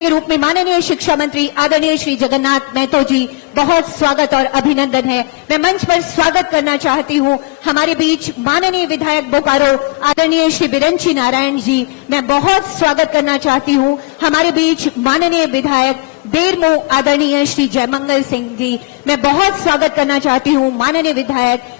के रूप में माननीय शिक्षा मंत्री आदरणीय श्री जगन्नाथ महतो जी, बहुत स्वागत और अभिनंदन है। मैं मंच पर स्वागत करना चाहती हूं हमारे बीच माननीय विधायक बोकारो आदरणीय श्री बिरंची नारायण जी। मैं बहुत स्वागत करना चाहती हूं हमारे बीच माननीय विधायक बेरमो आदरणीय श्री जयमंगल सिंह जी। मैं बहुत स्वागत करना चाहती हूं माननीय विधायक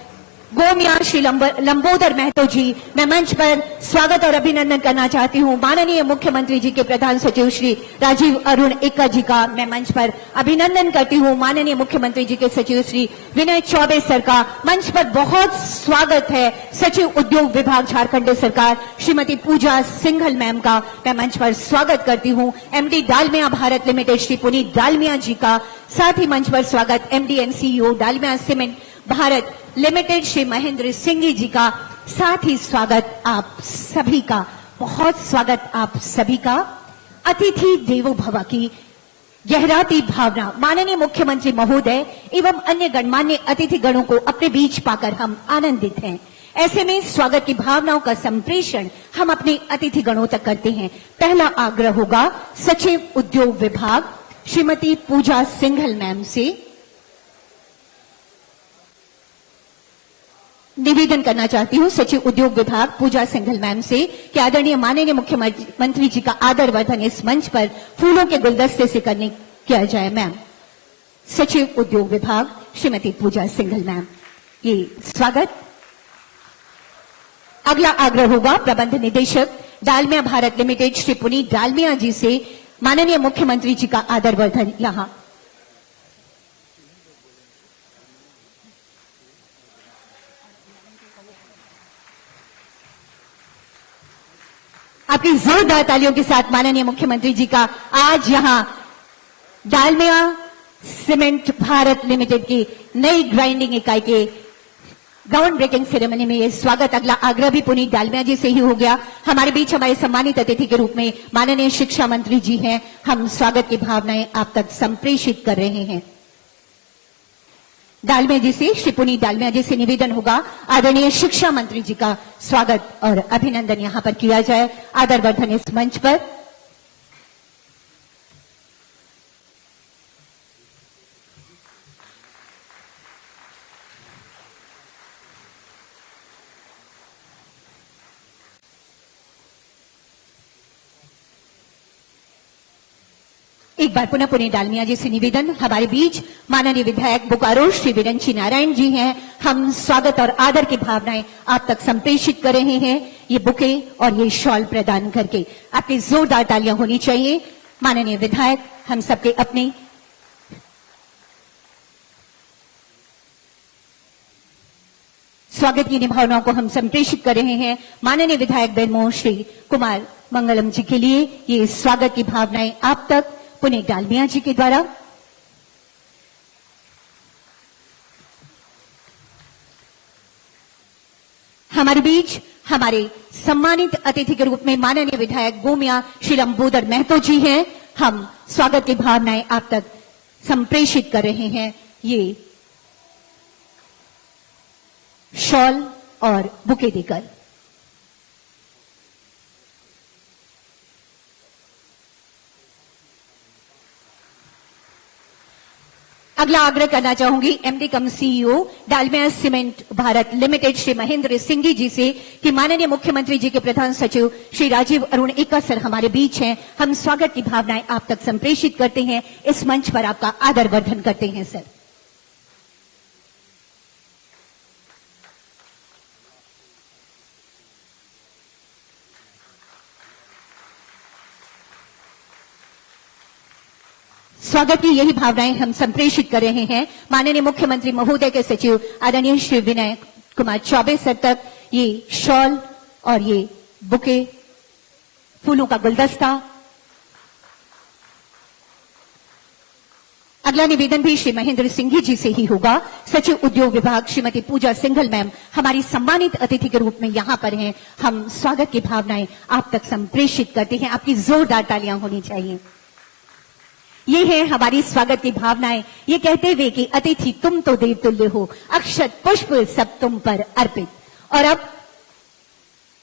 गोमिया श्री लंबोदर महतो जी। मैं मंच पर स्वागत और अभिनंदन करना चाहती हूं माननीय मुख्यमंत्री जी के प्रधान सचिव श्री राजीव अरुण एक्का जी का। मैं मंच पर अभिनंदन करती हूं माननीय मुख्यमंत्री जी के सचिव श्री विनय चौबे सर का। मंच पर बहुत स्वागत है सचिव उद्योग विभाग झारखंड सरकार श्रीमती पूजा सिंघल मैम का। मैं मंच पर स्वागत करती हूं एमडी डालमिया भारत लिमिटेड श्री पुनीत डालमिया जी का। साथ ही मंच पर स्वागत MD and CEO Dalmia cement Bharat limited Shri Mahendra Singh ji का। साथ ही स्वागत आप सभी का, बहुत स्वागत आप सभी का। अतिथि देवो भव की गहराती भावना माननीय मुख्यमंत्री महोदय एवं अन्य गणमान्य अतिथि गणों को अपने बीच पाकर हम आनंदित हैं। ऐसे में स्वागत की भावनाओं का संप्रेषण हम अपने अतिथि गणों तक करते हैं। पहला आग्रह होगा सचिव उद्योग विभाग श्रीमती पूजा सिंघल मैम से। निवेदन करना चाहती हूं सचिव उद्योग विभाग पूजा सिंघल मैम से कि आदरणीय माननीय मुख्यमंत्री जी का आदर वर्धन इस मंच पर फूलों के गुलदस्ते से किया जाए। मैम, सचिव उद्योग विभाग श्रीमती पूजा सिंघल मैम, ये स्वागत। अगला आग्रह होगा प्रबंध निदेशक डालमिया भारत लिमिटेड श्री पुनीत डालमिया जी से। माननीय मुख्यमंत्री जी का आदर वर्धन यहां। आपकी जोरदार तालियों के साथ माननीय मुख्यमंत्री जी का आज यहां डालमिया सीमेंट भारत लिमिटेड की नई ग्राइंडिंग इकाई के ग्राउंड ब्रेकिंग सेरेमनी में यह स्वागत। अगला आग्रह भी पुनीत डालमिया जी से ही हो गया। हमारे बीच हमारे सम्मानित अतिथि के रूप में माननीय शिक्षा मंत्री जी हैं। हम स्वागत की भावनाएं आप तक संप्रेषित कर रहे हैं। डालमिया जी से, श्री पुनीत डालमिया जी से निवेदन होगा आदरणीय शिक्षा मंत्री जी का स्वागत और अभिनंदन यहां पर किया जाए। आदर वर्धन इस मंच पर। एक बार पुनः पुनीत डालमिया जी से निवेदन, हमारे बीच माननीय विधायक बोकारो श्री बिरंची नारायण जी हैं। हम स्वागत और आदर की भावनाएं आप तक संप्रेषित कर रहे हैं ये बुके और ये शॉल प्रदान करके। आपकी जोरदार तालियां होनी चाहिए। माननीय विधायक हम सबके अपने स्वागत की भावनाओं को हम संप्रेषित कर रहे हैं। माननीय विधायक बेरमो श्री कुमार मंगलम जी के लिए ये स्वागत की भावनाएं आप तक पुनीत डालमिया जी के द्वारा। हमारे बीच हमारे सम्मानित अतिथि के रूप में माननीय विधायक गोमिया श्री लंबोदर महतो जी हैं। हम स्वागत की भावनाएं आप तक संप्रेषित कर रहे हैं ये शॉल और बुके देकर। अगला आग्रह करना चाहूंगी MD cum CEO Dalmia cement Bharat limited Shri Mahendra Singh ji से कि माननीय मुख्यमंत्री जी के प्रधान सचिव श्री राजीव अरुण एक्का सर हमारे बीच हैं। हम स्वागत की भावनाएं आप तक संप्रेषित करते हैं। इस मंच पर आपका आदर वर्धन करते हैं सर। स्वागत की यही भावनाएं हम संप्रेषित कर रहे हैं माननीय मुख्यमंत्री महोदय के सचिव आदरणीय श्री विनय कुमार चौबे सर तक। ये शॉल और ये बुके, फूलों का गुलदस्ता। अगला निवेदन भी श्री महेंद्र सिंह जी से ही होगा। सचिव उद्योग विभाग श्रीमती पूजा सिंघल मैम हमारी सम्मानित अतिथि के रूप में यहां पर हैं। हम स्वागत की भावनाएं आप तक संप्रेषित करते हैं। आपकी जोरदार तालियां होनी चाहिए। ये है हमारी स्वागत की भावनाएं, ये कहते हुए कि अतिथि तुम तो देवतुल्य हो, अक्षत पुष्प सब तुम पर अर्पित। और अब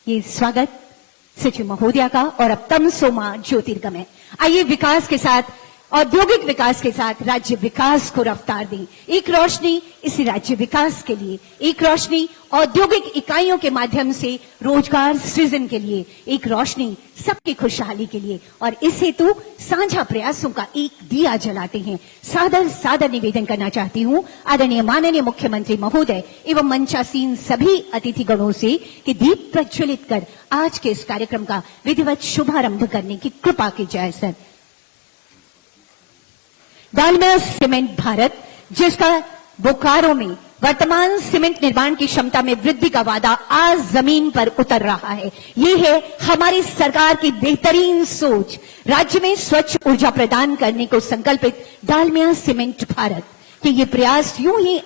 ये स्वागत सचिव महोदया का और अब तमसोमा ज्योतिर्गमय। आइए विकास के साथ, औद्योगिक विकास के साथ राज्य विकास को रफ्तार दें। एक रोशनी इसी राज्य विकास के लिए, एक रोशनी औद्योगिक इकाइयों के माध्यम से रोजगार सृजन के लिए, एक रोशनी सबकी खुशहाली के लिए, और इस हेतु साझा प्रयासों का एक दिया जलाते हैं। सादर सादर निवेदन करना चाहती हूं आदरणीय माननीय मुख्यमंत्री महोदय एवं मंचासीन सभी अतिथिगणों से कि दीप प्रज्वलित कर आज के इस कार्यक्रम का विधिवत शुभारंभ करने की कृपा की जाए। सर, डालमिया सीमेंट भारत, जिसका बोकारो में वर्तमान सीमेंट निर्माण की क्षमता में वृद्धि का वादा आज जमीन पर उतर रहा है। ये है हमारी सरकार की बेहतरीन सोच, राज्य में स्वच्छ ऊर्जा प्रदान करने को संकल्पित डालमिया सीमेंट भारत कि ये प्रयास यूं ही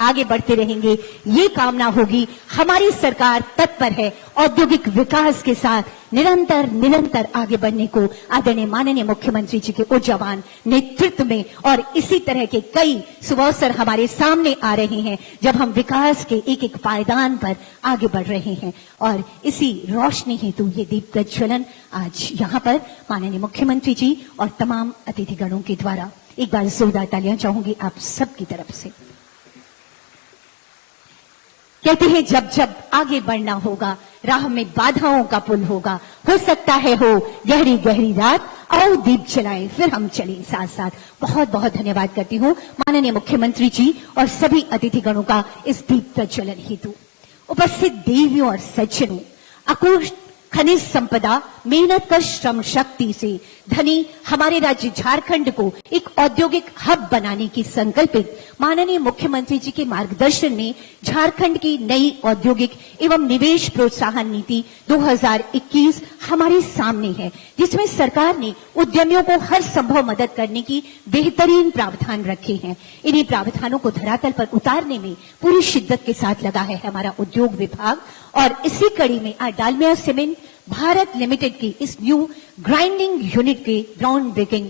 आगे बढ़ते रहेंगे। ये कामना होगी, हमारी सरकार तत्पर है औद्योगिक विकास के साथ निरंतर आगे बढ़ने को आदरणीय माननीय मुख्यमंत्री जी के ऊर्जावान नेतृत्व में। और इसी तरह के कई शुभ अवसर हमारे सामने आ रहे हैं जब हम विकास के एक एक पायदान पर आगे बढ़ रहे हैं, और इसी रोशनी हेतु ये दीप प्रज्वलन आज यहाँ पर माननीय मुख्यमंत्री जी और तमाम अतिथिगणों के द्वारा। एक बार जोरदार तालियां चाहूंगी आप सबकी तरफ से। कहते हैं जब जब आगे बढ़ना होगा राह में बाधाओं का पुल होगा, हो सकता है हो गहरी गहरी रात, आओ दीप जलाएं फिर हम चलें साथ साथ। बहुत बहुत धन्यवाद करती हूं माननीय मुख्यमंत्री जी और सभी अतिथिगणों का इस दीप प्रज्वलन हेतु। उपस्थित देवियों और सज्जनों, अकुष्ठ खनिज संपदा, मेहनत कर श्रम शक्ति से धनी हमारे राज्य झारखंड को एक औद्योगिक हब बनाने की संकल्पित माननीय मुख्यमंत्री जी के मार्गदर्शन में झारखंड की नई औद्योगिक एवं निवेश प्रोत्साहन नीति 2021 हमारे सामने है, जिसमें सरकार ने उद्यमियों को हर संभव मदद करने की बेहतरीन प्रावधान रखे हैं। इन्हीं प्रावधानों को धरातल पर उतारने में पूरी शिद्दत के साथ लगा है हमारा उद्योग विभाग, और इसी कड़ी में आज डालमिया सीमेंट भारत लिमिटेड की इस न्यू ग्राइंडिंग यूनिट के ग्राउंड ब्रेकिंग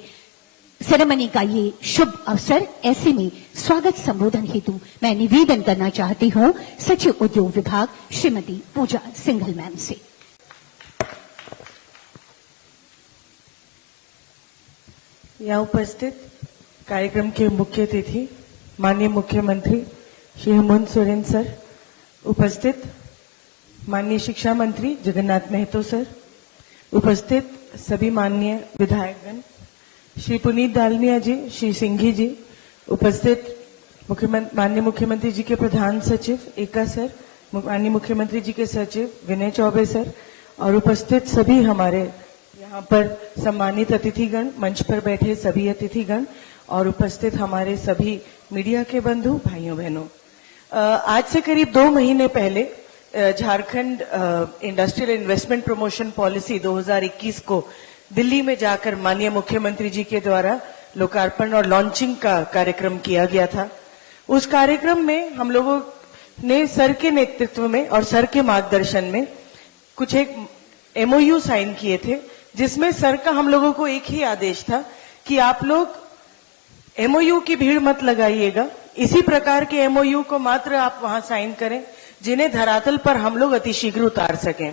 सेरेमनी का ये शुभ अवसर। ऐसे में स्वागत संबोधन हेतु मैं निवेदन करना चाहती हूं सचिव उद्योग विभाग श्रीमती पूजा सिंघल मैम से। यहाँ उपस्थित कार्यक्रम के मुख्य अतिथि माननीय मुख्यमंत्री श्री हेमंत सोरेन सर, उपस्थित माननीय शिक्षा मंत्री जगन्नाथ महतो सर, उपस्थित सभी माननीय विधायकगण, श्री पुनीत डालमिया जी, श्री सिंघी जी, उपस्थित माननीय मुख्यमंत्री जी के प्रधान सचिव एका सर, माननीय मुख्यमंत्री जी के सचिव विनय चौबे सर, और उपस्थित सभी हमारे यहाँ पर सम्मानित अतिथिगण, मंच पर बैठे सभी अतिथिगण, और उपस्थित हमारे सभी मीडिया के बंधु भाइयों बहनों। आज से करीब 2 महीने पहले Jharkhand industrial investment promotion policy 2021 को दिल्ली में जाकर माननीय मुख्यमंत्री जी के द्वारा लोकार्पण और लॉन्चिंग का कार्यक्रम किया गया था। उस कार्यक्रम में हम लोगों ने सर के नेतृत्व में और सर के मार्गदर्शन में कुछ एक MOU साइन किए थे, जिसमें सर का हम लोगों को एक ही आदेश था कि आप लोग MOU की भीड़ मत लगाइएगा, इसी प्रकार के MOU को मात्र आप वहां साइन करें जिन्हें धरातल पर हम लोग अतिशीघ्र उतार सकें।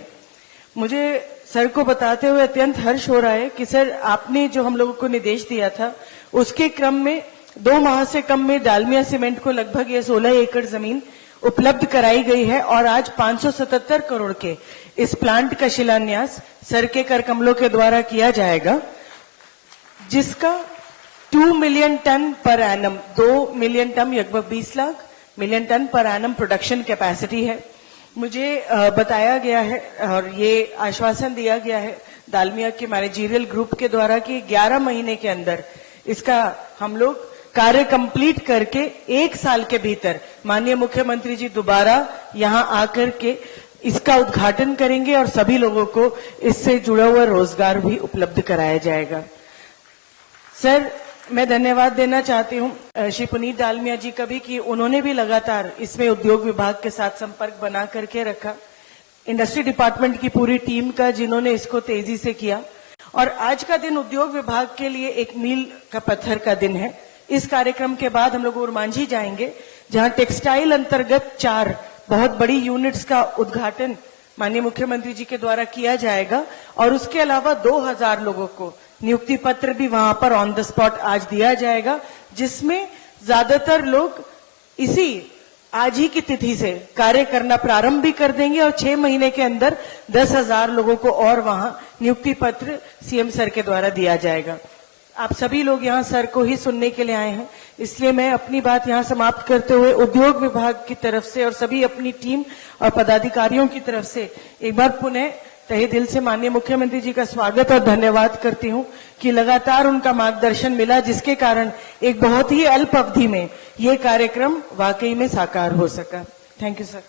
मुझे सर को बताते हुए अत्यंत हर्ष हो रहा है कि सर आपने जो हम लोगों को निर्देश दिया था उसके क्रम में 2 माह से कम में डालमिया सीमेंट को लगभग ये 16 एकड़ जमीन उपलब्ध कराई गई है, और आज 577 करोड़ के इस प्लांट का शिलान्यास सर के कर कमलों के द्वारा किया जाएगा, जिसका 2 million ton per annum, 2 million ton लगभग 20 lakh million ton per annum production capacity है। मुझे बताया गया है और ये आश्वासन दिया गया है डालमिया के मैनेजरियल ग्रुप के द्वारा कि 11 महीने के अंदर इसका हम लोग कार्य कंप्लीट करके 1 साल के भीतर माननीय मुख्यमंत्री जी दोबारा यहां आकर के इसका उद्घाटन करेंगे और सभी लोगों को इससे जुड़ा हुआ रोजगार भी उपलब्ध कराया जाएगा। सर, मैं धन्यवाद देना चाहती हूं श्री पुनीत डालमिया जी का भी कि उन्होंने भी लगातार इसमें उद्योग विभाग के साथ संपर्क बना करके रखा, इंडस्ट्री डिपार्टमेंट की पूरी टीम का जिन्होंने इसको तेजी से किया, और आज का दिन उद्योग विभाग के लिए एक मील का पत्थर का दिन है। इस कार्यक्रम के बाद हम लोग उरमांझी जाएंगे, जहां टेक्सटाइल अंतर्गत 4 बहुत बड़ी यूनिट्स का उद्घाटन माननीय मुख्यमंत्री जी के द्वारा किया जाएगा और उसके अलावा 2000 लोगों को नियुक्ति पत्र भी वहां पर ऑन द स्पॉट आज दिया जाएगा, जिसमें ज्यादातर लोग इसी आज ही की तिथि से कार्य करना प्रारंभ भी कर देंगे और 6 महीने के अंदर 10,000 लोगों को और वहां नियुक्ति पत्र सीएम सर के द्वारा दिया जाएगा। आप सभी लोग यहाँ सर को ही सुनने के लिए आए हैं, इसलिए मैं अपनी बात यहाँ समाप्त करते हुए उद्योग विभाग की तरफ से और सभी अपनी टीम और पदाधिकारियों की तरफ से एक बार पुनः तहे दिल से माननीय मुख्यमंत्री जी का स्वागत और धन्यवाद करती हूँ कि लगातार उनका मार्गदर्शन मिला, जिसके कारण एक बहुत ही अल्प अवधि में ये कार्यक्रम वाकई में साकार हो सका। Thank you sir.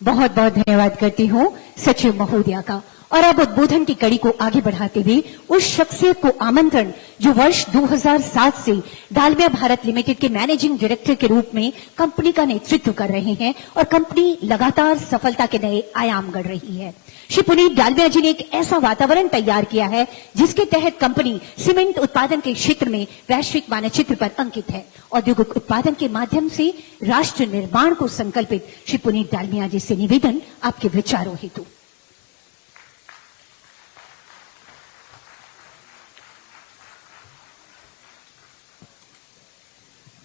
बहुत बहुत धन्यवाद करती हूँ सचिव महोदया का। और अब उद्बोधन की कड़ी को आगे बढ़ाते हुए उस शख्सियत को आमंत्रण जो वर्ष 2007 से डालमिया भारत लिमिटेड के मैनेजिंग डायरेक्टर के रूप में कंपनी का नेतृत्व कर रहे हैं और कंपनी लगातार सफलता के नए आयाम गढ़ रही है। श्री पुनीत डालमिया जी ने एक ऐसा वातावरण तैयार किया है जिसके तहत कंपनी सीमेंट उत्पादन के क्षेत्र में वैश्विक मानचित्र पर अंकित है। औद्योगिक उत्पादन के माध्यम से राष्ट्र निर्माण को संकल्पित श्री पुनीत डालमिया जी से निवेदन आपके विचारों हेतु।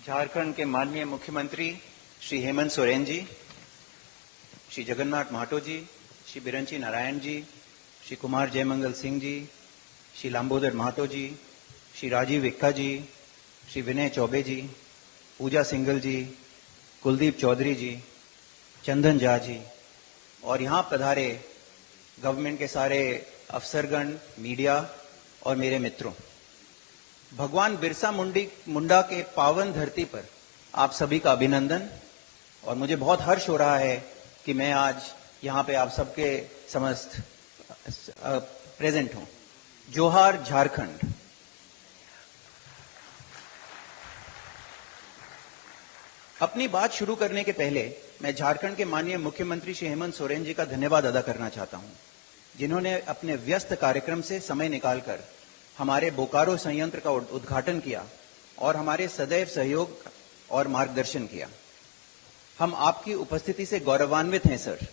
झारखंड के माननीय मुख्यमंत्री श्री हेमंत सोरेन जी, श्री जगन्नाथ महतो जी, श्री बिरंची नारायण जी, श्री कुमार जयमंगल सिंह जी, श्री लांबोदर महतो जी, श्री राजीव इक्का जी, श्री विनय चौबे जी, पूजा सिंघल जी, कुलदीप चौधरी जी, चंदन झा जी और यहाँ पधारे गवर्नमेंट के सारे अफसरगण, मीडिया और मेरे मित्रों, भगवान बिरसा मुंडा के पावन धरती पर आप सभी का अभिनंदन। और मुझे बहुत हर्ष हो रहा है कि मैं आज यहाँ पे आप सबके समस्त प्रेजेंट हूँ। जोहार झारखंड। अपनी बात शुरू करने के पहले मैं झारखंड के माननीय मुख्यमंत्री श्री हेमंत सोरेन जी का धन्यवाद अदा करना चाहता हूँ, जिन्होंने अपने व्यस्त कार्यक्रम से समय निकालकर हमारे बोकारो संयंत्र का उद्घाटन किया और हमारे सदैव सहयोग और मार्गदर्शन किया। हम आपकी उपस्थिति से गौरवान्वित हैं सर,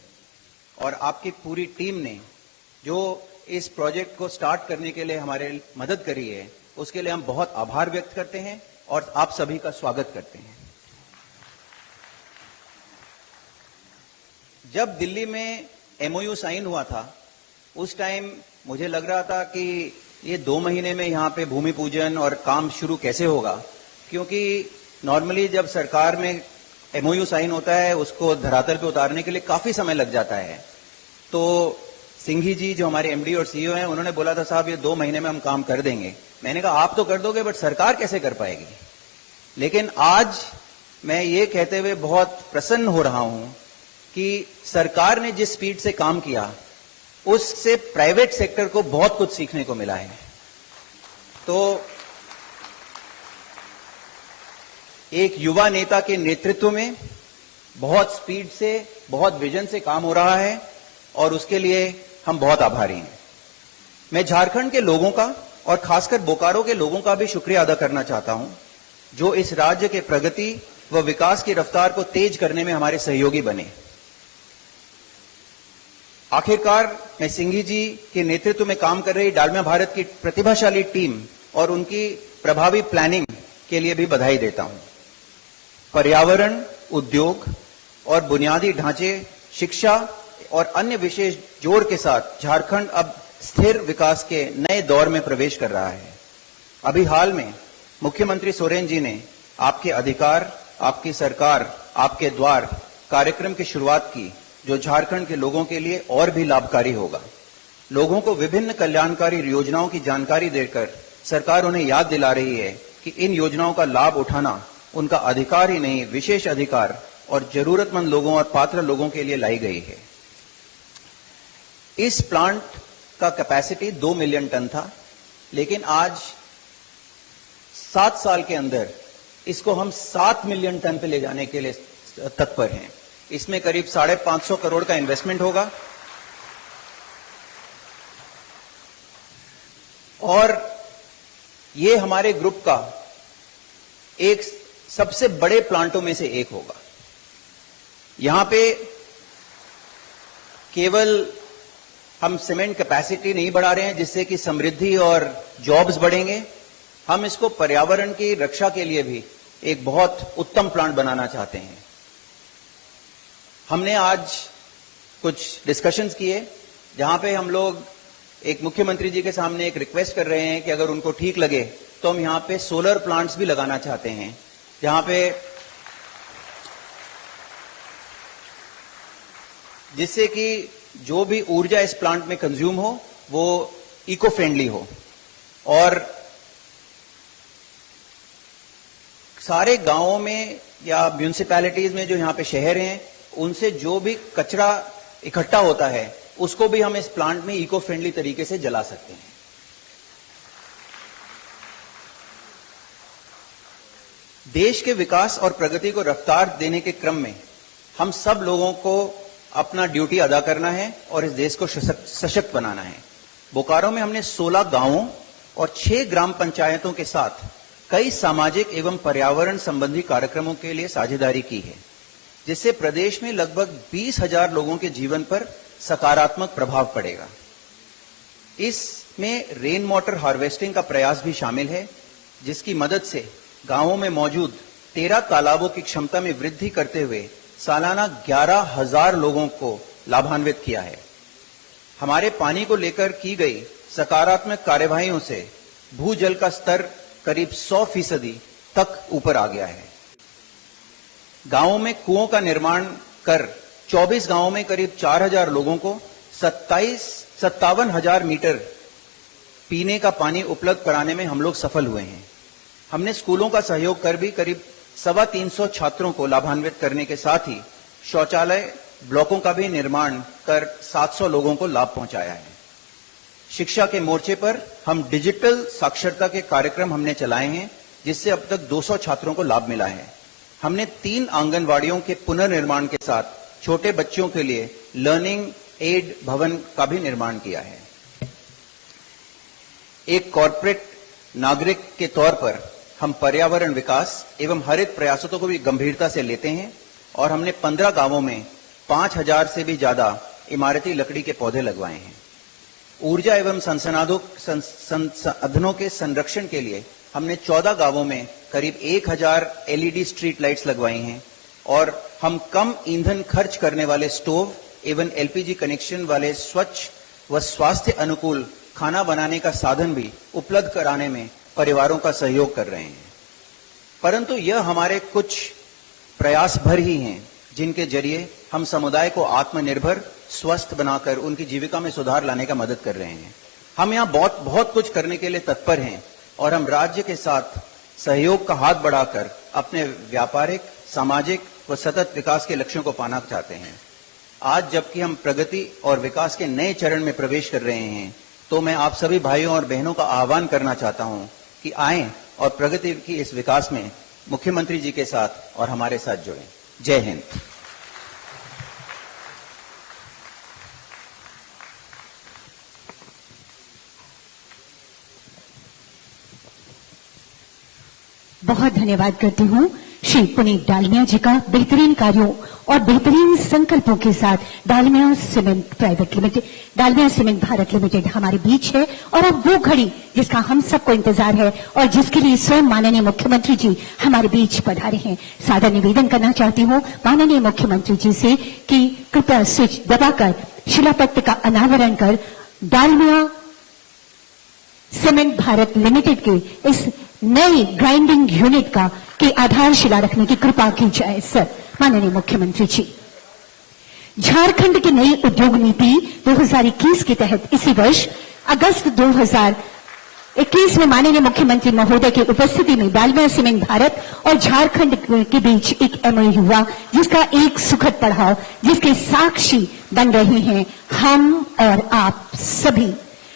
और आपकी पूरी टीम ने जो इस प्रोजेक्ट को स्टार्ट करने के लिए हमारे मदद करी है, उसके लिए हम बहुत आभार व्यक्त करते हैं और आप सभी का स्वागत करते हैं। जब दिल्ली में एमओयू साइन हुआ था, उस टाइम मुझे लग रहा था कि ये 2 महीने में यहाँ पे भूमि पूजन और काम शुरू कैसे होगा, क्योंकि नॉर्मली जब सरकार में एमओयू साइन होता है उसको धरातल पे उतारने के लिए काफी समय लग जाता है। तो सिंघी जी जो हमारे एमडी और सीईओ हैं, उन्होंने बोला था साहब ये 2 महीने में हम काम कर देंगे। मैंने कहा आप तो कर दोगे बट सरकार कैसे कर पाएगी। लेकिन आज मैं ये कहते हुए बहुत प्रसन्न हो रहा हूं कि सरकार ने जिस स्पीड से काम किया उससे प्राइवेट सेक्टर को बहुत कुछ सीखने को मिला है। तो एक युवा नेता के नेतृत्व में बहुत स्पीड से, बहुत विजन से काम हो रहा है और उसके लिए हम बहुत आभारी हैं। मैं झारखंड के लोगों का और खासकर बोकारो के लोगों का भी शुक्रिया अदा करना चाहता हूं, जो इस राज्य के प्रगति व विकास की रफ्तार को तेज करने में हमारे सहयोगी बने। आखिरकार मैं सिंघी जी के नेतृत्व में काम कर रही डालमिया भारत की प्रतिभाशाली टीम और उनकी प्रभावी प्लानिंग के लिए भी बधाई देता हूं। पर्यावरण, उद्योग और बुनियादी ढांचे, शिक्षा और अन्य विशेष जोर के साथ झारखंड अब स्थिर विकास के नए दौर में प्रवेश कर रहा है। अभी हाल में मुख्यमंत्री सोरेन जी ने आपके अधिकार, आपकी सरकार, आपके द्वार कार्यक्रम की शुरुआत की, जो झारखंड के लोगों के लिए और भी लाभकारी होगा। लोगों को विभिन्न कल्याणकारी योजनाओं की जानकारी देकर सरकार उन्हें याद दिला रही है कि इन योजनाओं का लाभ उठाना उनका अधिकार ही नहीं, विशेष अधिकार और जरूरतमंद लोगों और पात्र लोगों के लिए लाई गई है। इस प्लांट का कैपेसिटी 2 मिलियन टन था, लेकिन आज 7 साल के अंदर इसको हम 7 मिलियन टन पे ले जाने के लिए तत्पर हैं। इसमें करीब 550 करोड़ का इन्वेस्टमेंट होगा और ये हमारे ग्रुप का एक सबसे बड़े प्लांटों में से एक होगा। यहां पे केवल हम सीमेंट कैपेसिटी नहीं बढ़ा रहे हैं जिससे कि समृद्धि और जॉब्स बढ़ेंगे, हम इसको पर्यावरण की रक्षा के लिए भी एक बहुत उत्तम प्लांट बनाना चाहते हैं। हमने आज कुछ डिस्कशंस किए जहां पे हम लोग एक मुख्यमंत्री जी के सामने एक रिक्वेस्ट कर रहे हैं कि अगर उनको ठीक लगे तो हम यहां पे सोलर प्लांट्स भी लगाना चाहते हैं, जहां पे जिससे कि जो भी ऊर्जा इस प्लांट में कंज्यूम हो वो इको फ्रेंडली हो और सारे गांवों में या म्यूनिसिपैलिटीज में जो यहां पे शहर हैं उनसे जो भी कचरा इकट्ठा होता है उसको भी हम इस प्लांट में इको फ्रेंडली तरीके से जला सकते हैं। देश के विकास और प्रगति को रफ्तार देने के क्रम में हम सब लोगों को अपना ड्यूटी अदा करना है और इस देश को सशक्त बनाना है। बोकारो में हमने 16 गांवों और 6 ग्राम पंचायतों के साथ कई सामाजिक एवं पर्यावरण संबंधी कार्यक्रमों के लिए साझेदारी की है, जिससे प्रदेश में लगभग 20,000 लोगों के जीवन पर सकारात्मक प्रभाव पड़ेगा। इसमें रेन वाटर हार्वेस्टिंग का प्रयास भी शामिल है, जिसकी मदद से गांवों में मौजूद 13 तालाबों की क्षमता में वृद्धि करते हुए सालाना 11,000 लोगों को लाभान्वित किया है। हमारे पानी को लेकर की गई सकारात्मक कार्यवाहियों से भूजल का स्तर करीब 100% तक ऊपर आ गया है। गांवों में कुओं का निर्माण कर 24 गांवों में करीब 4,000 लोगों को 57,000 मीटर पीने का पानी उपलब्ध कराने में हम लोग सफल हुए हैं। हमने स्कूलों का सहयोग कर भी करीब 350 छात्रों को लाभान्वित करने के साथ ही शौचालय ब्लॉकों का भी निर्माण कर 700 लोगों को लाभ पहुंचाया है। शिक्षा के मोर्चे पर हम डिजिटल साक्षरता के कार्यक्रम हमने चलाए हैं, जिससे अब तक 200 छात्रों को लाभ मिला है। हमने 3 आंगनवाड़ियों के पुनर्निर्माण के साथ छोटे बच्चों के लिए लर्निंग एड भवन का भी निर्माण किया है। एक कॉर्पोरेट नागरिक के तौर पर हम पर्यावरण विकास एवं हरित प्रयासों को भी गंभीरता से लेते हैं और हमने 15 गांवों में 5,000 से भी ज्यादा इमारती लकड़ी के पौधे लगवाए हैं। ऊर्जा एवं संसाधनों के संरक्षण के लिए हमने 14 गांवों में करीब 1,000 LED स्ट्रीट लाइट्स लगवाई हैं और हम कम ईंधन खर्च करने वाले स्टोव एवं LPG कनेक्शन वाले स्वच्छ व स्वास्थ्य अनुकूल खाना बनाने का साधन भी उपलब्ध कराने में परिवारों का सहयोग कर रहे हैं। परंतु यह हमारे कुछ प्रयास भर ही हैं, जिनके जरिए हम समुदाय को आत्मनिर्भर स्वस्थ बनाकर उनकी जीविका में सुधार लाने का मदद कर रहे हैं। हम यहाँ बहुत कुछ करने के लिए तत्पर हैं और हम राज्य के साथ सहयोग का हाथ बढ़ाकर अपने व्यापारिक, सामाजिक व सतत विकास के लक्ष्यों को पाना चाहते हैं। आज जबकि हम प्रगति और विकास के नए चरण में प्रवेश कर रहे हैं, तो मैं आप सभी भाइयों और बहनों का आह्वान करना चाहता हूं कि आएं और प्रगति की इस विकास में मुख्यमंत्री जी के साथ और हमारे साथ जुड़ें। जय हिंद। बहुत धन्यवाद करती हूँ श्री पुनीत डालमिया जी का बेहतरीन कार्यों और बेहतरीन संकल्पों के साथ Dalmia cement private limited, Dalmia cement Bharat limited हमारे बीच है और अब वो घड़ी जिसका हम सबको इंतजार है और जिसके लिए स्वयं माननीय मुख्यमंत्री जी हमारे बीच पधारे हैं। सादर निवेदन करना चाहती हूँ माननीय मुख्यमंत्री जी से कि कृपया स्विच दबाकर शिलापट्ट का अनावरण कर डालमिया सीमेंट भारत लिमिटेड के इस नई ग्राइंडिंग यूनिट का की आधारशिला रखने की कृपा की जाए। सर, माननीय मुख्यमंत्री जी, झारखंड की नई उद्योग नीति 2021 के तहत इसी वर्ष अगस्त 2021 में माननीय मुख्यमंत्री महोदय की उपस्थिति में डालमिया सीमेंट भारत और झारखंड के बीच एक MOU हुआ, जिसका एक सुखद पड़ाव, जिसके साक्षी बन रहे हैं हम और आप सभी।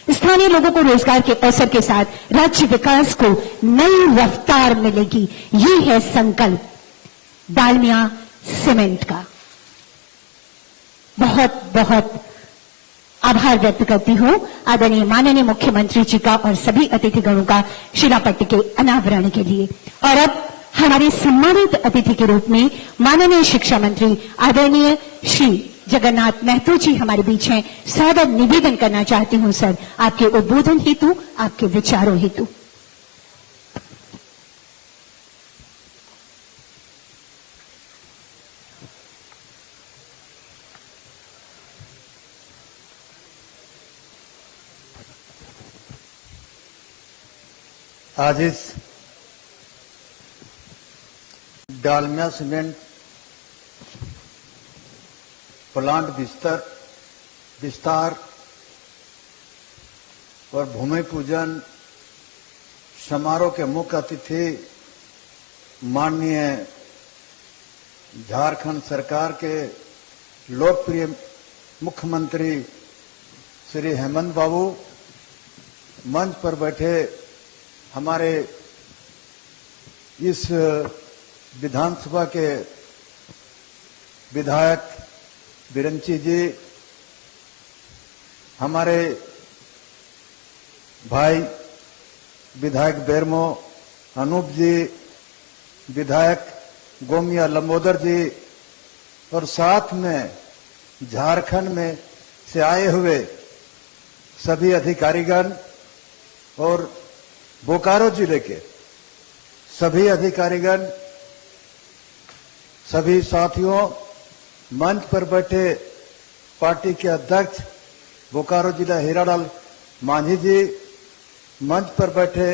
स्थानीय लोगों को रोजगार के अवसर के साथ राज्य विकास को नई रफ्तार मिलेगी, ये है संकल्प डालमिया सीमेंट का। बहुत बहुत आभार व्यक्त करती हूं आदरणीय माननीय मुख्यमंत्री जी का और सभी अतिथिगणों का शिलापट्ट के अनावरण के लिए। और अब हमारे सम्मानित अतिथि के रूप में माननीय शिक्षा मंत्री आदरणीय श्री जगन्नाथ महतो जी हमारे बीच हैं। सादर निवेदन करना चाहती हूं सर, आपके उद्बोधन हेतु, आपके विचारों हेतु। आज इस डालमिया सीमेंट प्लांट विस्तार और भूमि पूजन समारोह के मुख्य अतिथि माननीय झारखंड सरकार के लोकप्रिय मुख्यमंत्री श्री हेमंत बाबू, मंच पर बैठे हमारे इस विधानसभा के विधायक बिरंची जी, हमारे भाई विधायक बेरमो अनूप जी, विधायक गोमिया लंबोदर जी, और साथ में झारखंड में से आए हुए सभी अधिकारीगण और बोकारो जिले के सभी अधिकारीगण, सभी साथियों, मंच पर बैठे पार्टी के अध्यक्ष बोकारो जिला हीरालाल मांझी जी, मंच पर बैठे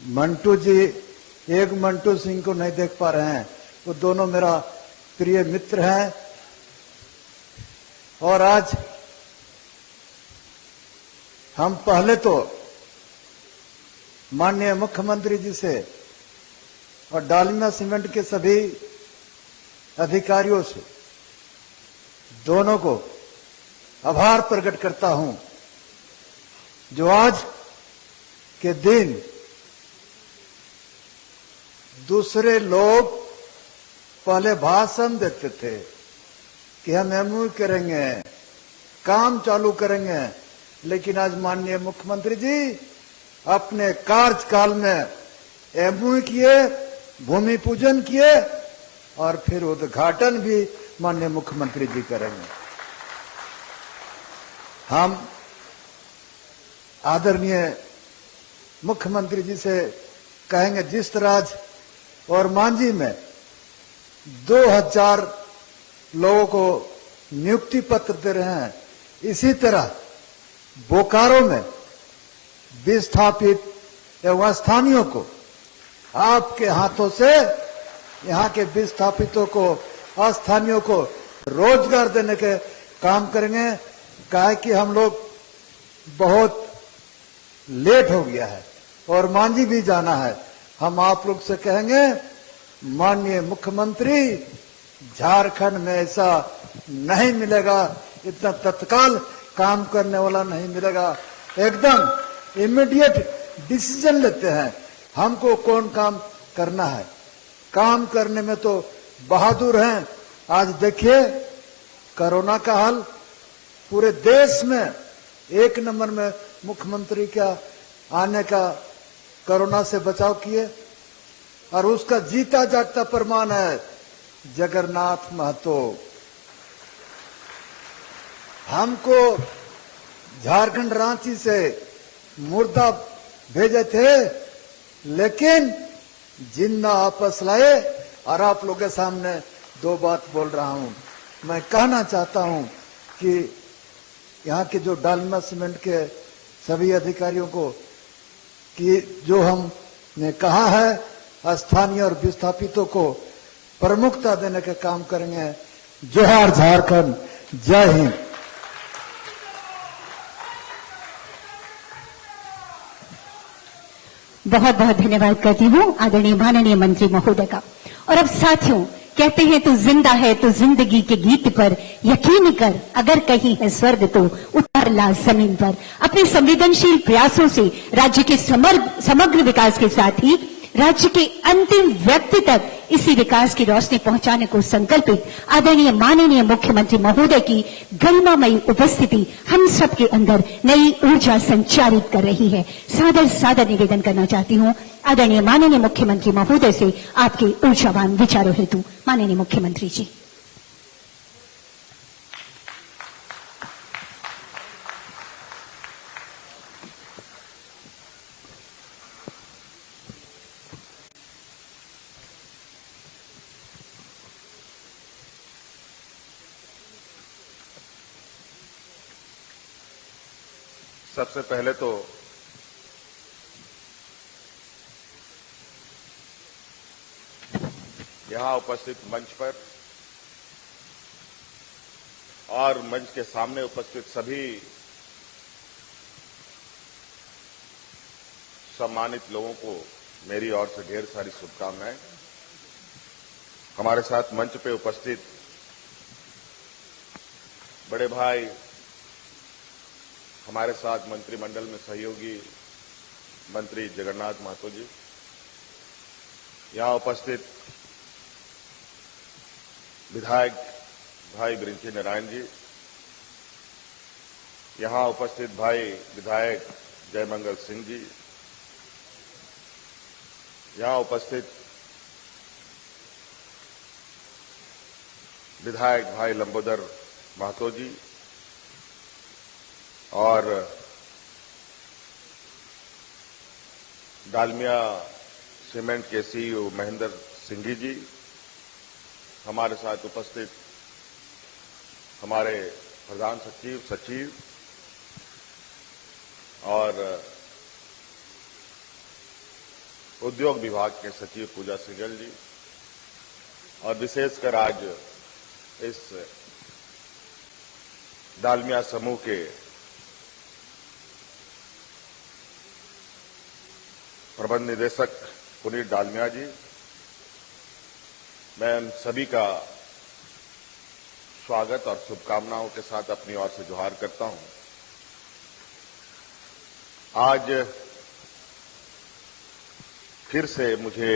मंटू जी, एक मंटू सिंह को नहीं देख पा रहे हैं, वो दोनों मेरा प्रिय मित्र हैं। और आज हम पहले तो माननीय मुख्यमंत्री जी से और डालमिया सीमेंट के सभी अधिकारियों से दोनों को आभार प्रकट करता हूं, जो आज के दिन दूसरे लोग पहले भाषण देते थे कि हम एमओयू करेंगे, काम चालू करेंगे, लेकिन आज माननीय मुख्यमंत्री जी अपने कार्यकाल में एमओयू किए, भूमि पूजन किए और फिर उद्घाटन भी माननीय मुख्यमंत्री जी करेंगे। हम आदरणीय मुख्यमंत्री जी से कहेंगे, जिस तरह और मांझी में 2000 लोगों को नियुक्ति पत्र दे रहे हैं, इसी तरह बोकारो में विस्थापित एवं स्थानीयों को आपके हाथों से यहाँ के विस्थापितों को, अस्थानीयों को रोजगार देने के काम करेंगे। काहे कि हम लोग बहुत लेट हो गया है और मांझी भी जाना है। हम आप लोग से कहेंगे, माननीय मुख्यमंत्री, झारखंड में ऐसा नहीं मिलेगा, इतना तत्काल काम करने वाला नहीं मिलेगा। एकदम इमीडिएट डिसीजन लेते हैं, हमको कौन काम करना है। काम करने में तो बहादुर हैं। आज देखिए कोरोना का हाल, पूरे देश में 1 नंबर में मुख्यमंत्री का आने का, कोरोना से बचाव किए, और उसका जीता जागता प्रमाण है जगन्नाथ महतो। हमको झारखंड रांची से मुर्दा भेजे थे, लेकिन जिंदा वापस लाए। और आप लोगों के सामने 2 बात बोल रहा हूं। मैं कहना चाहता हूं कि यहाँ के जो डालमिया सीमेंट के सभी अधिकारियों को कि जो हमने कहा है, स्थानीय और विस्थापितों को प्रमुखता देने का काम करेंगे। जोहार झारखंड, जय हिंद। बहुत बहुत धन्यवाद करती हूँ आदरणीय माननीय मंत्री महोदय का। और अब साथियों, कहते हैं तो जिंदा है तो जिंदगी के गीत पर यकीन कर, अगर कहीं है स्वर्ग तो उतार ला जमीन पर। अपने संवेदनशील प्रयासों से राज्य के समग्र विकास के साथ ही राज्य के अंतिम व्यक्ति तक इसी विकास की रोशनी पहुंचाने को संकल्पित आदरणीय माननीय मुख्यमंत्री महोदय की गरिमामयी उपस्थिति हम सबके अंदर नई ऊर्जा संचारित कर रही है। सादर सादर निवेदन करना चाहती हूं आदरणीय माननीय मुख्यमंत्री महोदय से आपके ऊर्जावान विचारों हेतु। माननीय मुख्यमंत्री जी। सबसे पहले तो यहां उपस्थित मंच पर और मंच के सामने उपस्थित सभी सम्मानित लोगों को मेरी ओर से ढेर सारी शुभकामनाएं। हमारे साथ मंच पे उपस्थित बड़े भाई, हमारे साथ मंत्रिमंडल में सहयोगी मंत्री जगन्नाथ महतो जी, यहां उपस्थित विधायक भाई बिरिंची नारायण जी, यहां उपस्थित भाई विधायक जयमंगल सिंह जी, यहां उपस्थित विधायक भाई लंबोदर महतो जी और डालमिया सीमेंट के सीईओ महेंद्र सिंघी जी, हमारे साथ उपस्थित हमारे प्रधान सचिव और उद्योग विभाग के सचिव पूजा सिंघल जी, और विशेषकर आज इस डालमिया समूह के प्रबंध निदेशक पुनीत डालमिया जी, मैं उन सभी का स्वागत और शुभकामनाओं के साथ अपनी ओर से जोहार करता हूं। आज फिर से मुझे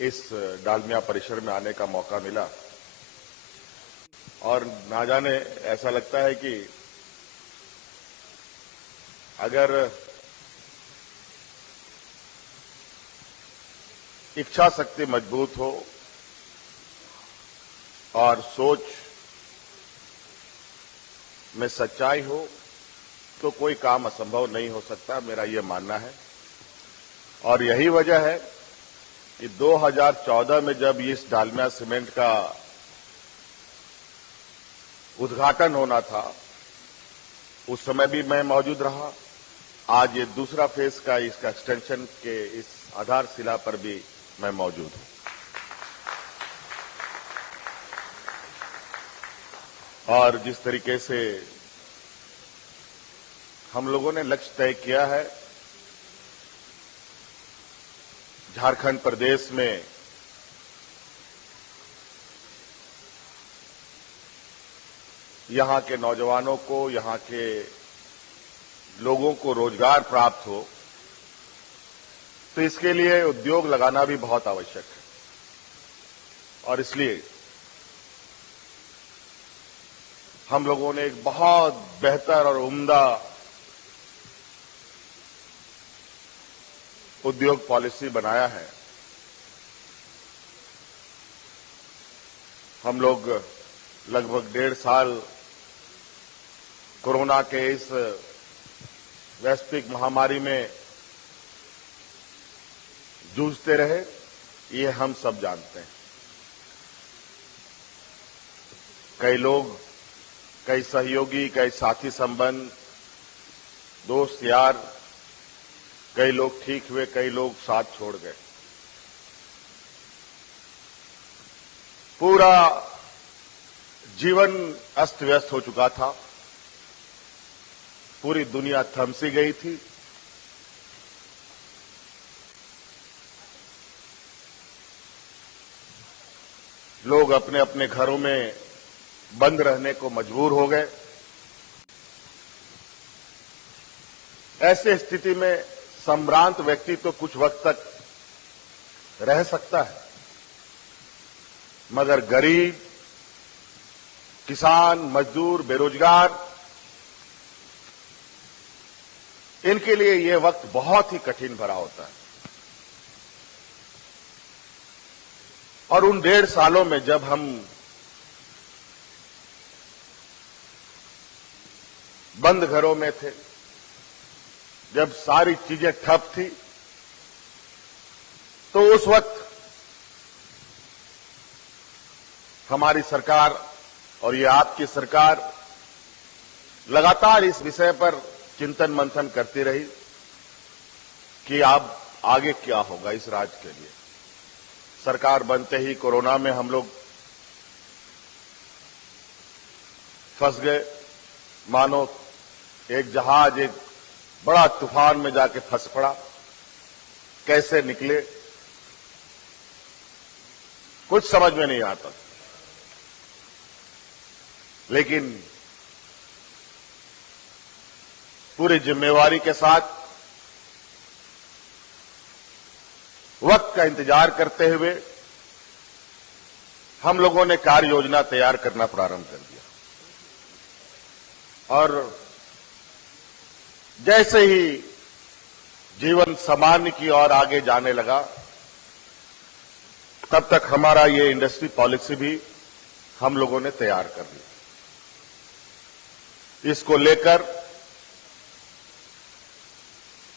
इस डालमिया परिसर में आने का मौका मिला और ना जाने ऐसा लगता है कि अगर इच्छा शक्ति मजबूत हो और सोच में सच्चाई हो तो कोई काम असंभव नहीं हो सकता, मेरा यह मानना है। और यही वजह है कि 2014 में जब इस डालमिया सीमेंट का उद्घाटन होना था, उस समय भी मैं मौजूद रहा। आज ये दूसरा फेज का इसका एक्सटेंशन के इस आधारशिला पर भी मैं मौजूद हूं। और जिस तरीके से हम लोगों ने लक्ष्य तय किया है, झारखंड प्रदेश में यहां के नौजवानों को, यहां के लोगों को रोजगार प्राप्त हो, तो इसके लिए उद्योग लगाना भी बहुत आवश्यक है। और इसलिए हम लोगों ने एक बहुत बेहतर और उम्दा उद्योग पॉलिसी बनाया है। हम लोग लगभग 1.5 साल कोरोना के इस वैश्विक महामारी में जूझते रहे, ये हम सब जानते हैं। कई लोग, कई सहयोगी, कई साथी संबंध, दोस्त यार, कई लोग ठीक हुए, कई लोग साथ छोड़ गए। पूरा जीवन अस्त व्यस्त हो चुका था, पूरी दुनिया थम सी गई थी। लोग अपने अपने घरों में बंद रहने को मजबूर हो गए। ऐसे स्थिति में संभ्रांत व्यक्ति तो कुछ वक्त तक रह सकता है, मगर गरीब, किसान, मजदूर, बेरोजगार, इनके लिए यह वक्त बहुत ही कठिन भरा होता है। और उन 1.5 सालों में जब हम बंद घरों में थे, जब सारी चीजें ठप थी, तो उस वक्त हमारी सरकार और ये आपकी सरकार लगातार इस विषय पर चिंतन मंथन करती रही कि अब आगे क्या होगा इस राज्य के लिए। सरकार बनते ही कोरोना में हम लोग फंस गए, मानो एक जहाज एक बड़ा तूफान में जाके फंस पड़ा। कैसे निकले कुछ समझ में नहीं आता, लेकिन पूरी जिम्मेवारी के साथ वक्त का इंतजार करते हुए हम लोगों ने कार्य योजना तैयार करना प्रारंभ कर दिया। और जैसे ही जीवन सामान्य की ओर आगे जाने लगा, तब तक हमारा ये इंडस्ट्री पॉलिसी भी हम लोगों ने तैयार कर ली। इसको लेकर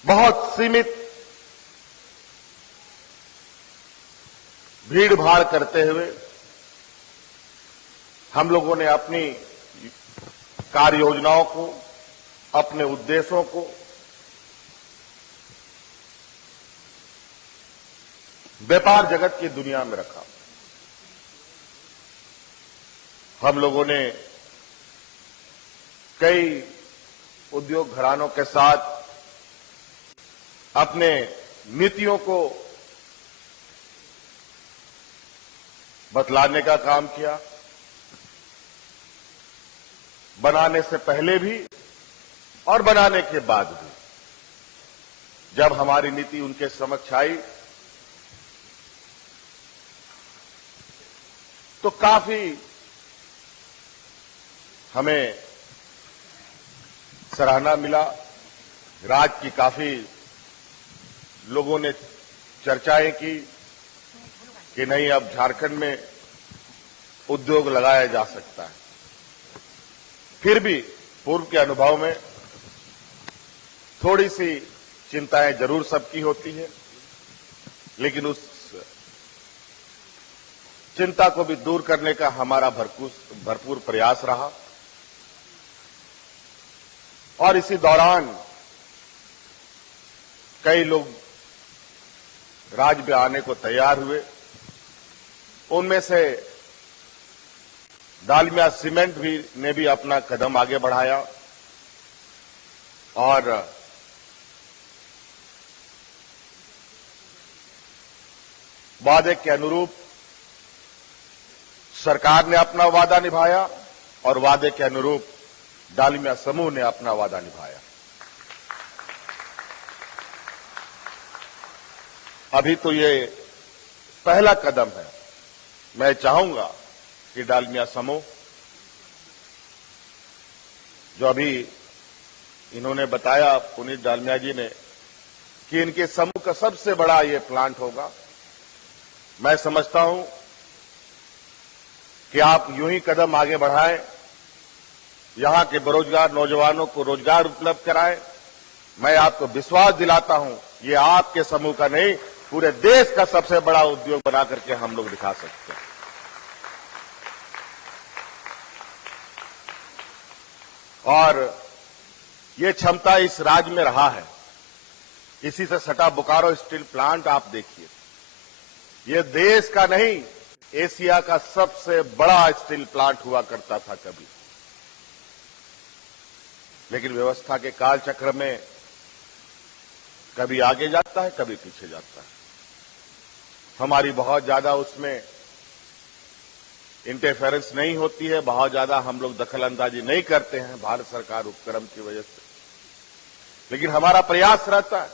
बहुत सीमित भीड़ भाड़ करते हुए हम लोगों ने अपनी कार्य योजनाओं को, अपने उद्देश्यों को व्यापार जगत की दुनिया में रखा। हम लोगों ने कई उद्योग घरानों के साथ अपने नीतियों को बतलाने का काम किया। बनाने से पहले भी और बनाने के बाद भी जब हमारी नीति उनके समक्ष आई तो काफी हमें सराहना मिला। राज्य की काफी लोगों ने चर्चाएं की कि नहीं, अब झारखंड में उद्योग लगाया जा सकता है। फिर भी पूर्व के अनुभव में थोड़ी सी चिंताएं जरूर सबकी होती है, लेकिन उस चिंता को भी दूर करने का हमारा भरपूर प्रयास रहा। और इसी दौरान कई लोग राज्य में आने को तैयार हुए। उनमें से डालमिया सीमेंट ने भी अपना कदम आगे बढ़ाया और वादे के अनुरूप सरकार ने अपना वादा निभाया और वादे के अनुरूप डालमिया समूह ने अपना वादा निभाया। अभी तो ये पहला कदम है। मैं चाहूंगा कि डालमिया समूह, जो अभी इन्होंने बताया पुनीत डालमिया जी ने, कि इनके समूह का सबसे बड़ा ये प्लांट होगा। मैं समझता हूं कि आप यूं ही कदम आगे बढ़ाएं, यहां के बेरोजगार नौजवानों को रोजगार उपलब्ध कराएं। मैं आपको विश्वास दिलाता हूं, ये आपके समूह का नहीं, पूरे देश का सबसे बड़ा उद्योग बना करके हम लोग दिखा सकते हैं। और ये क्षमता इस राज्य में रहा है। इसी से सटा बोकारो स्टील प्लांट आप देखिए, ये देश का नहीं, एशिया का सबसे बड़ा स्टील प्लांट हुआ करता था कभी। लेकिन व्यवस्था के काल चक्र में कभी आगे जाता है, कभी पीछे जाता है। हमारी बहुत ज्यादा उसमें इंटरफेरेंस नहीं होती है, बहुत ज्यादा हम लोग दखल अंदाजी नहीं करते हैं भारत सरकार उपक्रम की वजह से। लेकिन हमारा प्रयास रहता है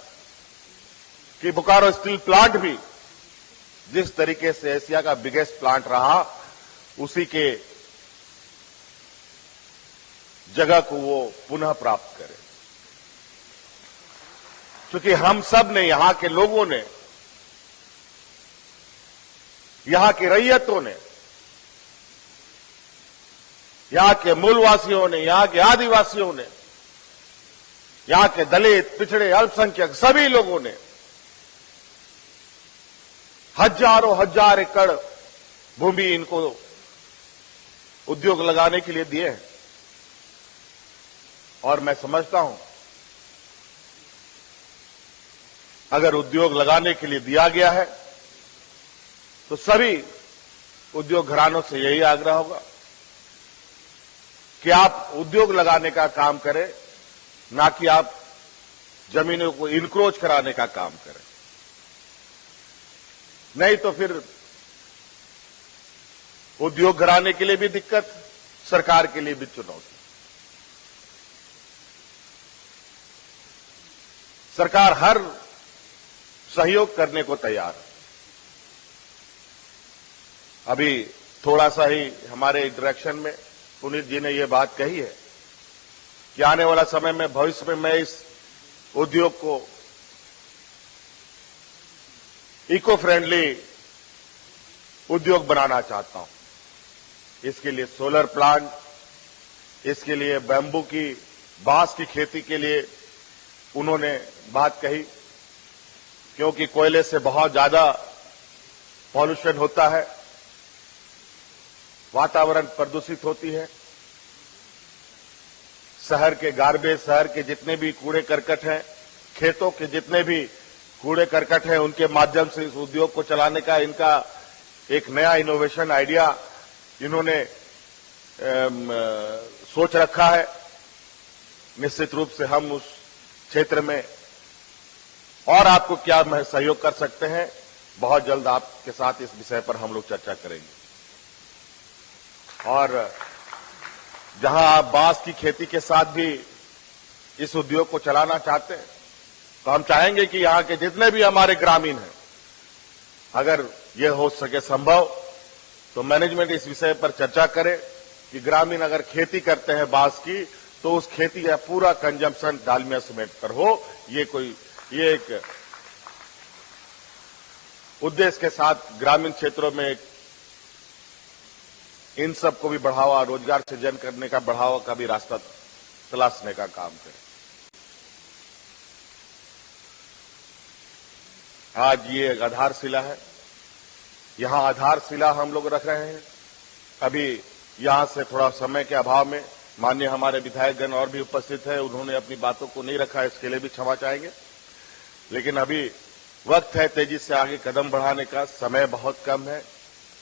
कि बोकारो स्टील प्लांट भी जिस तरीके से एशिया का बिगेस्ट प्लांट रहा, उसी के जगह को वो पुनः प्राप्त करे। क्योंकि हम सब ने, यहां के लोगों ने, यहां की रैयतों ने, यहां के मूलवासियों ने, यहां के आदिवासियों ने, यहां के दलित, पिछड़े, अल्पसंख्यक सभी लोगों ने हजारों हजार एकड़ भूमि इनको उद्योग लगाने के लिए दिए हैं। और मैं समझता हूं, अगर उद्योग लगाने के लिए दिया गया है तो सभी उद्योग घरानों से यही आग्रह होगा कि आप उद्योग लगाने का काम करें, ना कि आप जमीनों को इनक्रोच कराने का काम करें। नहीं तो फिर उद्योग घराने के लिए भी दिक्कत, सरकार के लिए भी चुनौती। सरकार हर सहयोग करने को तैयार है। अभी थोड़ा सा ही हमारे इंटरेक्शन में पुनीत जी ने यह बात कही है कि आने वाला समय में, भविष्य में मैं इस उद्योग को इको फ्रेंडली उद्योग बनाना चाहता हूं। इसके लिए सोलर प्लांट, इसके लिए बैम्बू की, बांस की खेती के लिए उन्होंने बात कही, क्योंकि कोयले से बहुत ज्यादा पॉल्यूशन होता है, वातावरण प्रदूषित होती है। शहर के गार्बेज, शहर के जितने भी कूड़े करकट हैं, खेतों के जितने भी कूड़े करकट हैं, उनके माध्यम से इस उद्योग को चलाने का इनका एक नया इनोवेशन आइडिया इन्होंने सोच रखा है। निश्चित रूप से हम उस क्षेत्र में और आपको क्या सहयोग कर सकते हैं, बहुत जल्द आपके साथ इस विषय पर हम लोग चर्चा करेंगे। और जहां आप बांस की खेती के साथ भी इस उद्योग को चलाना चाहते हैं, तो हम चाहेंगे कि यहां के जितने भी हमारे ग्रामीण हैं, अगर यह हो सके संभव, तो मैनेजमेंट इस विषय पर चर्चा करे कि ग्रामीण अगर खेती करते हैं बांस की, तो उस खेती का पूरा कंजम्पशन डालमिया सीमेंट पर हो। ये एक उद्देश्य के साथ ग्रामीण क्षेत्रों में इन सबको भी बढ़ावा, रोजगार सृजन करने का, बढ़ावा का भी रास्ता तलाशने का काम करें। आज ये आधारशिला है, यहां आधारशिला हम लोग रख रहे हैं। अभी यहां से थोड़ा समय के अभाव में माननीय हमारे विधायकगण और भी उपस्थित है, उन्होंने अपनी बातों को नहीं रखा, इसके लिए भी क्षमा चाहेंगे। लेकिन अभी वक्त है तेजी से आगे कदम बढ़ाने का, समय बहुत कम है।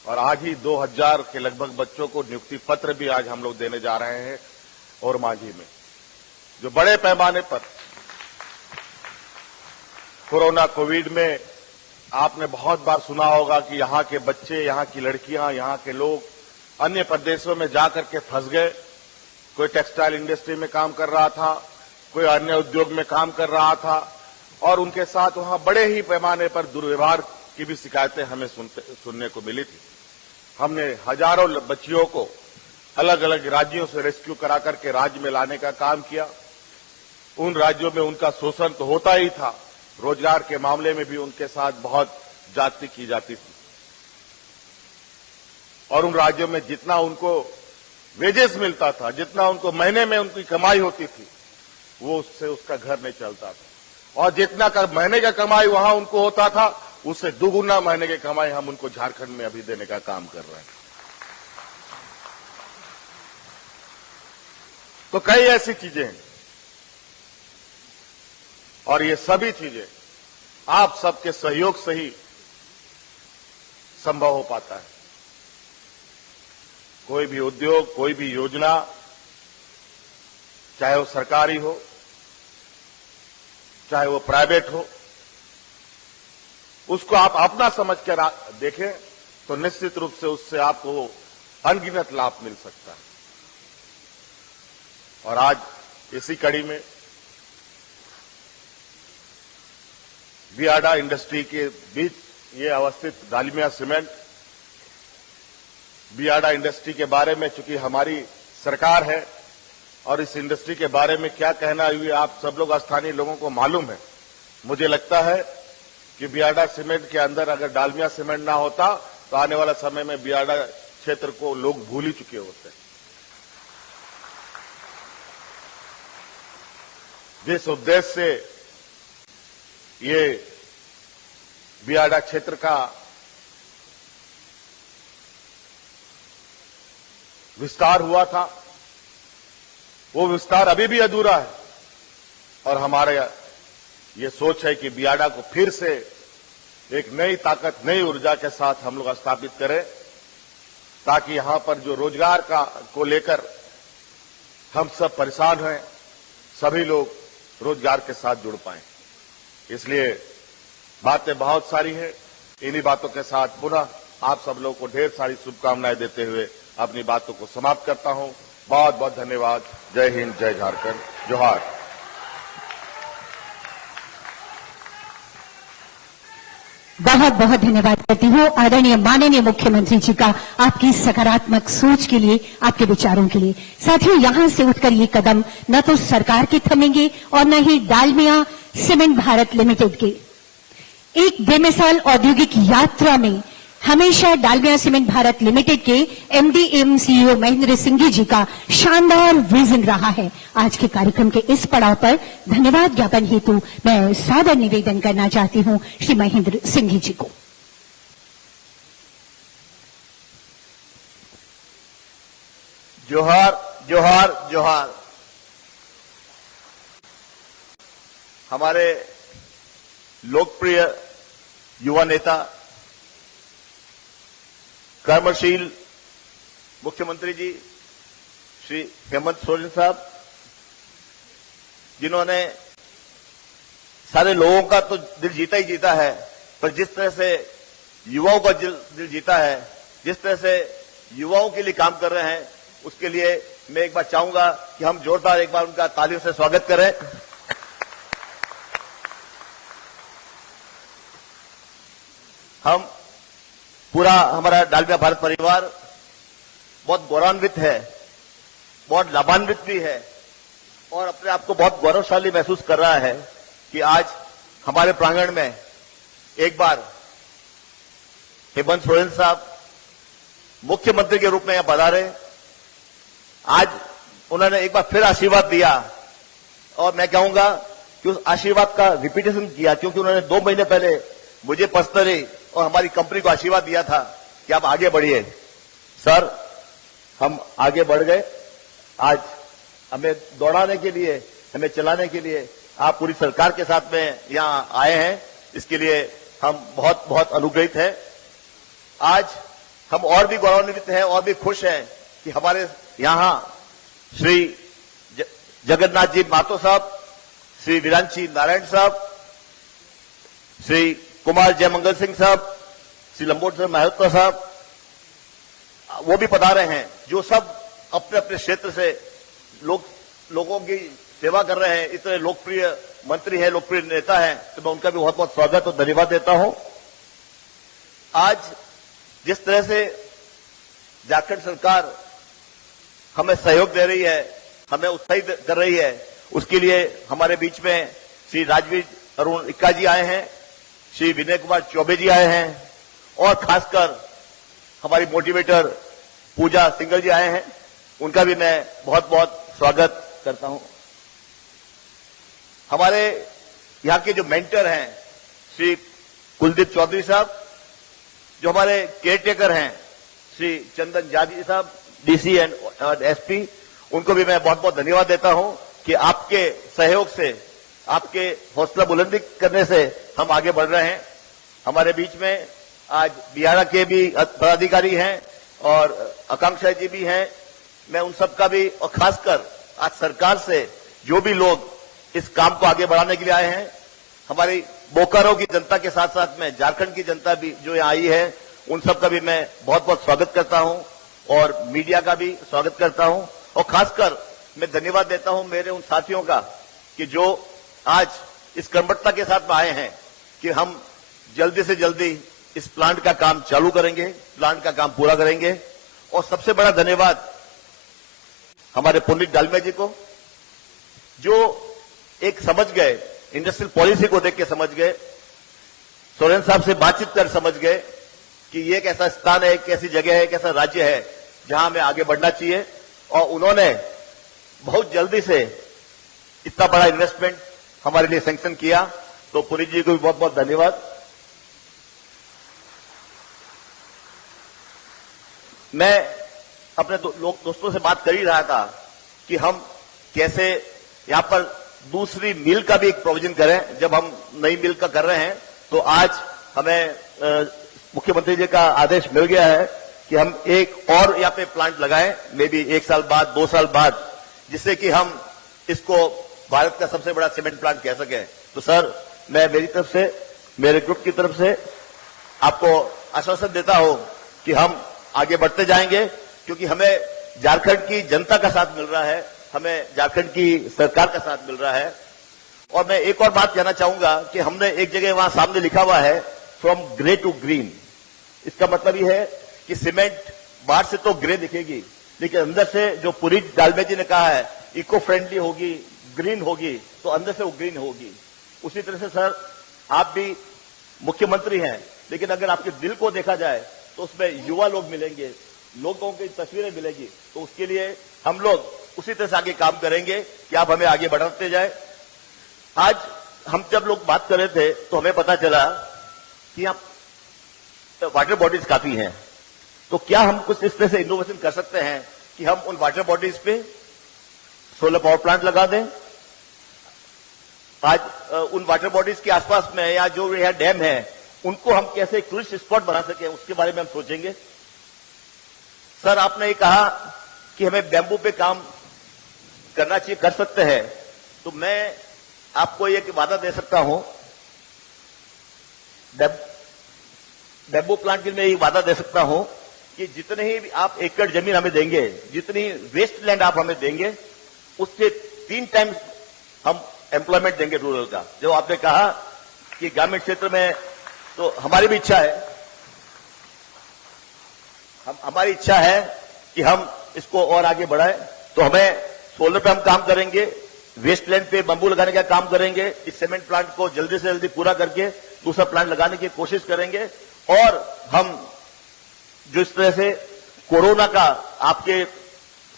और आज ही 2000 के लगभग बच्चों को नियुक्ति पत्र भी आज हम लोग देने जा रहे हैं और मांझी में, जो बड़े पैमाने पर कोरोना कोविड में आपने बहुत बार सुना होगा कि यहां के बच्चे, यहां की लड़कियां, यहां के लोग अन्य प्रदेशों में जाकर के फंस गए। कोई टेक्सटाइल इंडस्ट्री में काम कर रहा था, कोई अन्य उद्योग में काम कर रहा था, और उनके साथ वहां बड़े ही पैमाने पर दुर्व्यवहार की भी शिकायतें हमें सुनने को मिली थी। हमने हजारों बच्चियों को अलग अलग राज्यों से रेस्क्यू करा करके राज्य में लाने का काम किया। उन राज्यों में उनका शोषण तो होता ही था, रोजगार के मामले में भी उनके साथ बहुत जाति की जाती थी। और उन राज्यों में जितना उनको वेजेस मिलता था, जितना उनको महीने में उनकी कमाई होती थी, वो उससे उसका घर नहीं चलता था। और जितना महीने का कमाई वहां उनको होता था, उससे दुगुना महीने की कमाई हम उनको झारखंड में अभी देने का काम कर रहे हैं। तो कई ऐसी चीजें हैं, और ये सभी चीजें आप सबके सहयोग से ही संभव हो पाता है। कोई भी उद्योग, कोई भी योजना, चाहे वो सरकारी हो, चाहे वो प्राइवेट हो, उसको आप अपना समझ कर देखें तो निश्चित रूप से उससे आपको अनगिनत लाभ मिल सकता है। और आज इसी कड़ी में बियाडा इंडस्ट्री के बीच ये अवस्थित डालमिया सीमेंट बियाडा इंडस्ट्री के बारे में, चूंकि हमारी सरकार है और इस इंडस्ट्री के बारे में क्या कहना है ये आप सब लोग स्थानीय लोगों को मालूम है। मुझे लगता है कि बियाडा सीमेंट के अंदर अगर डालमिया सीमेंट ना होता तो आने वाला समय में बियाडा क्षेत्र को लोग भूल ही चुके होते। जिस उद्देश्य से ये बियाडा क्षेत्र का विस्तार हुआ था, वो विस्तार अभी भी अधूरा है और हमारे ये सोच है कि बियाडा को फिर से एक नई ताकत, नई ऊर्जा के साथ हम लोग स्थापित करें, ताकि यहां पर जो रोजगार को लेकर हम सब परेशान हैं, सभी लोग रोजगार के साथ जुड़ पाएं। इसलिए बातें बहुत सारी हैं। इन्हीं बातों के साथ पुनः आप सब लोगों को ढेर सारी शुभकामनाएं देते हुए अपनी बातों को समाप्त करता हूं। बहुत बहुत धन्यवाद। जय हिंद, जय झारखंड, जोहार। बहुत बहुत धन्यवाद करती हूँ आदरणीय माननीय मुख्यमंत्री जी का आपकी सकारात्मक सोच के लिए, आपके विचारों के लिए। साथियों, यहां से उठकर ये कदम न तो सरकार के थमेंगे और न ही डालमिया सीमेंट भारत लिमिटेड के। एक बेमिसाल औद्योगिक यात्रा में हमेशा डालमिया सीमेंट भारत लिमिटेड के एमडी एवं सीईओ महेंद्र सिंह जी का शानदार विजन रहा है। आज के कार्यक्रम के इस पड़ाव पर धन्यवाद ज्ञापन हेतु मैं सादर निवेदन करना चाहती हूं श्री महेंद्र सिंह जी को। जोहार, जोहार, जोहार। हमारे लोकप्रिय युवा नेता, कर्मशील मुख्यमंत्री जी श्री हेमंत सोरेन साहब, जिन्होंने सारे लोगों का तो दिल जीता ही जीता है, पर जिस तरह से युवाओं का दिल जीता है, जिस तरह से युवाओं के लिए काम कर रहे हैं, उसके लिए मैं एक बार चाहूंगा कि हम जोरदार एक बार उनका तालियों से स्वागत करें। हम पूरा हमारा डालमिया भारत परिवार बहुत गौरवान्वित है, बहुत लाभान्वित भी है और अपने आप को बहुत गौरवशाली महसूस कर रहा है कि आज हमारे प्रांगण में एक बार हेमंत सोरेन साहब मुख्यमंत्री के रूप में यहां पधारे। आज उन्होंने एक बार फिर आशीर्वाद दिया और मैं कहूंगा कि उस आशीर्वाद का रिपीटेशन किया, क्योंकि उन्होंने 2 महीने पहले मुझे पर्सनली और हमारी कंपनी को आशीर्वाद दिया था कि आप आगे बढ़िए। सर, हम आगे बढ़ गए। आज हमें दौड़ाने के लिए, हमें चलाने के लिए आप पूरी सरकार के साथ में यहां आए हैं, इसके लिए हम बहुत बहुत अनुग्रहित हैं। आज हम और भी गौरवान्वित हैं और भी खुश हैं कि हमारे यहां श्री जगन्नाथ जी मातो साहब, श्री विरांची नारायण साहब, श्री कुमार जयमंगल सिंह साहब, श्री लंबोदर महतो साहब, वो भी पधारे हैं, जो सब अपने अपने क्षेत्र से लोगों की सेवा कर रहे हैं। इतने लोकप्रिय मंत्री हैं, लोकप्रिय नेता हैं, तो मैं उनका भी बहुत बहुत स्वागत और धन्यवाद देता हूं। आज जिस तरह से झारखंड सरकार हमें सहयोग दे रही है, हमें उत्साहित कर रही है, उसके लिए हमारे बीच में श्री राजवीर अरुण इक्का जी आए हैं, श्री विनय कुमार चौबे जी आए हैं और खासकर हमारी मोटिवेटर पूजा सिंगल जी आए हैं। उनका भी मैं बहुत बहुत स्वागत करता हूं। हमारे यहां के जो मेंटर हैं श्री कुलदीप चौधरी साहब, जो हमारे केयरटेकर हैं श्री चंदन जाजी साहब, डीसी एंड एसपी, उनको भी मैं बहुत बहुत धन्यवाद देता हूं कि आपके सहयोग से, आपके हौसला बुलंदी करने से हम आगे बढ़ रहे हैं। हमारे बीच में आज बिहार के भी पदाधिकारी हैं और आकांक्षा जी भी हैं। मैं उन सब का भी, और खासकर आज सरकार से जो भी लोग इस काम को आगे बढ़ाने के लिए आए हैं, हमारी बोकारो की जनता के साथ साथ में झारखंड की जनता भी जो यहाँ आई है, उन सब का भी मैं बहुत बहुत स्वागत करता हूं और मीडिया का भी स्वागत करता हूं। और खासकर मैं धन्यवाद देता हूं मेरे उन साथियों का कि जो आज इस कर्मठता के साथ में आए हैं कि हम जल्दी से जल्दी इस प्लांट का काम चालू करेंगे, प्लांट का काम पूरा करेंगे। और सबसे बड़ा धन्यवाद हमारे पुनीत डालमिया जी को, जो एक समझ गए, इंडस्ट्रियल पॉलिसी को देख के समझ गए, सोरेन साहब से बातचीत कर समझ गए कि ये एक ऐसा स्थान है, एक ऐसी जगह है, एक ऐसा राज्य है जहां हमें आगे बढ़ना चाहिए। और उन्होंने बहुत जल्दी से इतना बड़ा इन्वेस्टमेंट हमारे लिए सैंक्शन किया। तो पुनीत जी को भी बहुत बहुत धन्यवाद। मैं अपने दोस्तों से बात कर ही रहा था कि हम कैसे यहां पर दूसरी मिल का भी एक प्रोविजन करें। जब हम नई मिल का कर रहे हैं तो आज हमें मुख्यमंत्री जी का आदेश मिल गया है कि हम एक और यहां पे प्लांट लगाएं, मे बी 1 साल बाद, 2 साल बाद, जिससे कि हम इसको भारत का सबसे बड़ा सीमेंट प्लांट कह सकें। तो सर, मैं मेरी तरफ से, मेरे ग्रुप की तरफ से आपको आश्वासन देता हूं कि हम आगे बढ़ते जाएंगे, क्योंकि हमें झारखंड की जनता का साथ मिल रहा है, हमें झारखंड की सरकार का साथ मिल रहा है। और मैं एक और बात कहना चाहूंगा कि हमने एक जगह वहां सामने लिखा हुआ है फ्रॉम ग्रे टू ग्रीन। इसका मतलब यह है कि सीमेंट बाहर से तो ग्रे दिखेगी, लेकिन अंदर से, जो पुनीत डालमिया जी ने कहा है, इको फ्रेंडली होगी, ग्रीन होगी, तो अंदर से वो ग्रीन होगी। उसी तरह से सर, आप भी मुख्यमंत्री हैं, लेकिन अगर आपके दिल को देखा जाए तो उसमें युवा लोग मिलेंगे, लोगों की तस्वीरें मिलेगी। तो उसके लिए हम लोग उसी तरह से आगे काम करेंगे कि आप हमें आगे बढ़ाते जाए। आज हम जब लोग बात कर रहे थे तो हमें पता चला कि यहाँ वाटर बॉडीज काफी हैं, तो क्या हम कुछ इस तरह से इनोवेशन कर सकते हैं कि हम उन वाटर बॉडीज पे सोलर पावर प्लांट लगा दें। आज उन वाटर बॉडीज के आसपास में या जो यहाँ डैम है, उनको हम कैसे टूरिस्ट स्पॉट बना सके, उसके बारे में हम सोचेंगे। सर, आपने ये कहा कि हमें बैम्बू पे काम करना चाहिए, कर सकते हैं, तो मैं आपको एक वादा दे सकता हूं, बैम्बू प्लांट के लिए मैं ये वादा दे सकता हूं कि जितने ही आप एकड़ जमीन हमें देंगे, जितनी वेस्ट लैंड आप हमें देंगे, उससे 3 टाइम्स हम एम्प्लॉयमेंट देंगे रूरल का। जो आपने कहा कि ग्रामीण क्षेत्र में, तो हमारी भी इच्छा है, हमारी इच्छा है कि हम इसको और आगे बढ़ाएं। तो हमें सोलर पे हम काम करेंगे, वेस्ट लैंड पे बंबू लगाने का काम करेंगे, इस सीमेंट प्लांट को जल्दी से जल्दी पूरा करके दूसरा प्लांट लगाने की कोशिश करेंगे। और हम जो इस तरह से कोरोना का आपके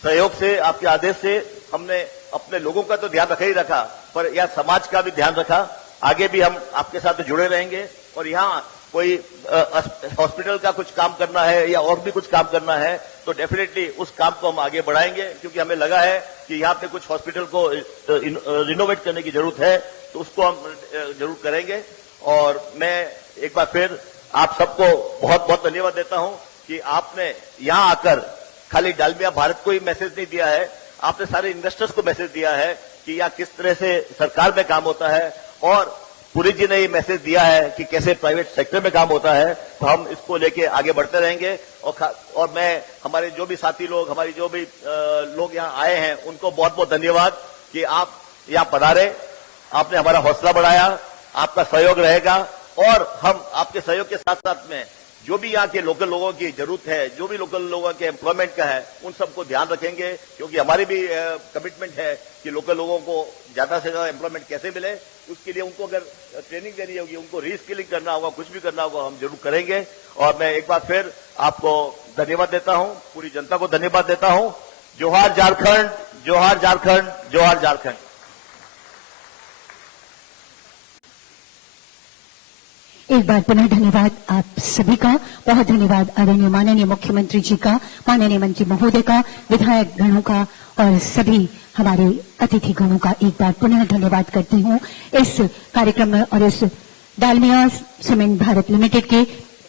सहयोग से, आपके आदेश से, हमने अपने लोगों का तो ध्यान रखा ही रखा, पर यह समाज का भी ध्यान रखा। आगे भी हम आपके साथ जुड़े रहेंगे। और यहाँ कोई हॉस्पिटल का कुछ काम करना है या और भी कुछ काम करना है, तो डेफिनेटली उस काम को हम आगे बढ़ाएंगे, क्योंकि हमें लगा है कि यहाँ पे कुछ हॉस्पिटल को रिनोवेट करने की जरूरत है, तो उसको हम जरूर करेंगे। और मैं एक बार फिर आप सबको बहुत बहुत धन्यवाद देता हूं कि आपने यहां आकर खाली डालमिया भारत को ही मैसेज नहीं दिया है, आपने सारे इन्वेस्टर्स को मैसेज दिया है कि यहाँ किस तरह से सरकार में काम होता है। और पुरी जी ने ये मैसेज दिया है कि कैसे प्राइवेट सेक्टर में काम होता है। तो हम इसको लेके आगे बढ़ते रहेंगे। और मैं, हमारे जो भी साथी लोग, हमारी जो भी लोग यहाँ आए हैं, उनको बहुत बहुत धन्यवाद कि आप यहाँ पधारे, आपने हमारा हौसला बढ़ाया, आपका सहयोग रहेगा। और हम आपके सहयोग के साथ साथ में जो भी यहाँ के लोकल लोगों की जरूरत है, जो भी लोकल लोगों के एम्प्लॉयमेंट का है, उन सबको ध्यान रखेंगे, क्योंकि हमारी भी कमिटमेंट है कि लोकल लोगों को ज्यादा से ज्यादा एम्प्लॉयमेंट कैसे मिले। उसके लिए उनको अगर ट्रेनिंग देनी होगी, उनको रीस्किलिंग करना होगा, कुछ भी करना होगा, हम जरूर करेंगे। और मैं एक बार फिर आपको धन्यवाद देता हूं, पूरी जनता को धन्यवाद देता हूं। जोहार झारखंड, जोहार झारखंड, जोहार झारखंड। एक बार पुनः धन्यवाद आप सभी का, बहुत धन्यवाद आदरणीय माननीय मुख्यमंत्री जी का, माननीय मंत्री महोदय का, विधायक गणों का और सभी हमारे अतिथि गणों का एक बार पुनः धन्यवाद करती हूं। इस कार्यक्रम में और इस डालमिया सीमेंट भारत लिमिटेड के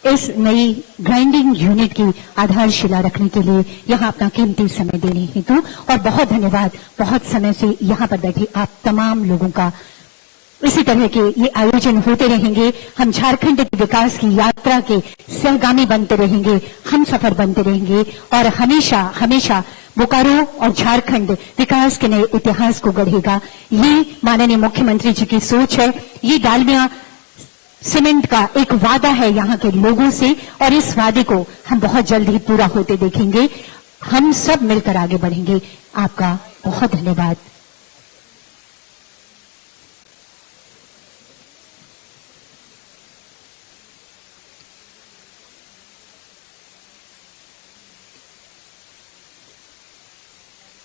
इस नई ग्राइंडिंग यूनिट की आधारशिला रखने के लिए यहाँ अपना कीमती समय देने हेतु, और बहुत धन्यवाद बहुत समय से यहाँ पर बैठे आप तमाम लोगों का। इसी तरह के ये आयोजन होते रहेंगे, हम झारखंड के विकास की यात्रा के सहगामी बनते रहेंगे, हम सफर बनते रहेंगे और हमेशा हमेशा बोकारो और झारखंड विकास के नए इतिहास को गढ़ेगा। ये माननीय मुख्यमंत्री जी की सोच है। ये डालमिया सीमेंट का एक वादा है यहाँ के लोगों से और इस वादे को हम बहुत जल्द ही पूरा होते देखेंगे। हम सब मिलकर आगे बढ़ेंगे। आपका बहुत धन्यवाद।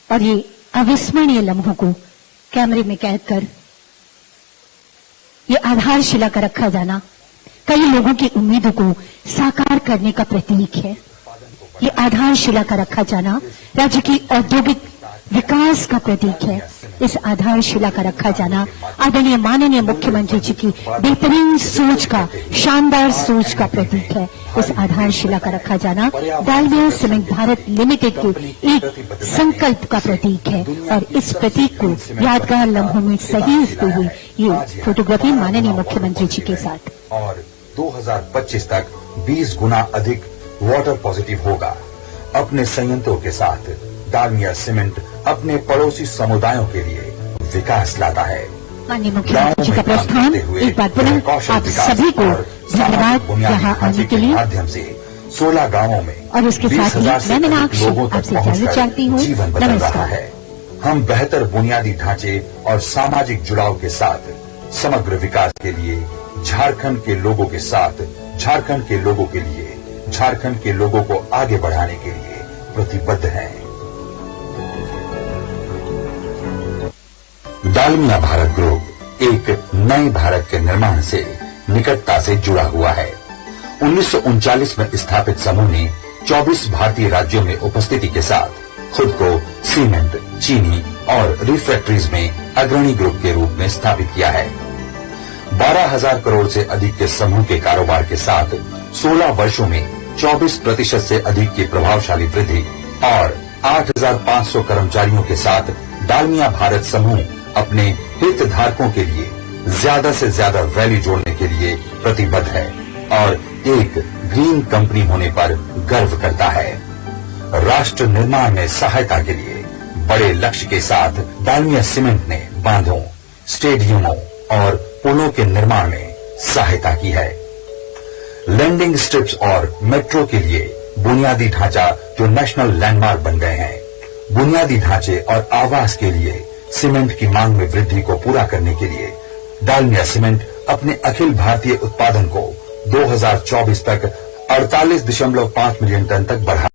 और ये अविस्मरणीय लम्हों को कैमरे में कैद कर ये आधारशिला का रखा जाना कई लोगों की उम्मीदों को साकार करने का प्रतीक है। ये आधारशिला का रखा जाना राज्य की औद्योगिक विकास का प्रतीक है। इस आधारशिला का रखा जाना आदरणीय माननीय मुख्यमंत्री जी की बेहतरीन सोच का, शानदार सोच का प्रतीक है। इस आधारशिला का रखा जाना डालमिया सीमेंट भारत लिमिटेड के एक संकल्प का प्रतीक है और इस प्रतीक को यादगार लम्हों में सहेजते हुए ये फोटोग्राफी माननीय मुख्यमंत्री जी के साथ। और 2025 तक 20 गुना अधिक वाटर पॉजिटिव होगा। अपने संयंत्रों के साथ डालमिया सीमेंट अपने पड़ोसी समुदायों के लिए विकास लाता है। माननीय मुख्यमंत्री जी का प्रस्थान एक बार पुनः आप सभी को धन्यवाद यहाँ आने के लिए। माध्यम से 16 गांवों में और इसके साथ ही मैं मीनाक्षी आपसे इजाजत चाहती हूँ। जीवन बदल रहा नमस्कार। है। हम बेहतर बुनियादी ढांचे और सामाजिक जुड़ाव के साथ समग्र विकास के लिए झारखंड के लोगों के साथ, झारखंड के लोगों के लिए, झारखंड के लोगों को आगे बढ़ाने के लिए प्रतिबद्ध हैं। डालमिया भारत ग्रुप एक नए भारत के निर्माण से निकटता से जुड़ा हुआ है। 1939 में स्थापित समूह ने 24 भारतीय राज्यों में उपस्थिति के साथ खुद को सीमेंट, चीनी और रिफैक्ट्रीज में अग्रणी ग्रुप के रूप में स्थापित किया है। 12,000 करोड़ से अधिक के समूह के कारोबार के साथ 16 वर्षों में 24% से अधिक की प्रभावशाली वृद्धि और 8,500 कर्मचारियों के साथ डालमिया भारत समूह अपने हितधारकों के लिए ज्यादा से ज्यादा वैल्यू जोड़ने के लिए प्रतिबद्ध है और एक ग्रीन कंपनी होने पर गर्व करता है। राष्ट्र निर्माण में सहायता के लिए बड़े लक्ष्य के साथ डालमिया सीमेंट ने बांधों, स्टेडियमों और पुलों के निर्माण में सहायता की है। लैंडिंग स्ट्रिप्स और मेट्रो के लिए बुनियादी ढांचा जो नेशनल लैंडमार्क बन गए हैं। बुनियादी ढांचे और आवास के लिए सीमेंट की मांग में वृद्धि को पूरा करने के लिए डालमिया सीमेंट अपने अखिल भारतीय उत्पादन को 2024 तक 48.5 मिलियन टन तक बढ़ा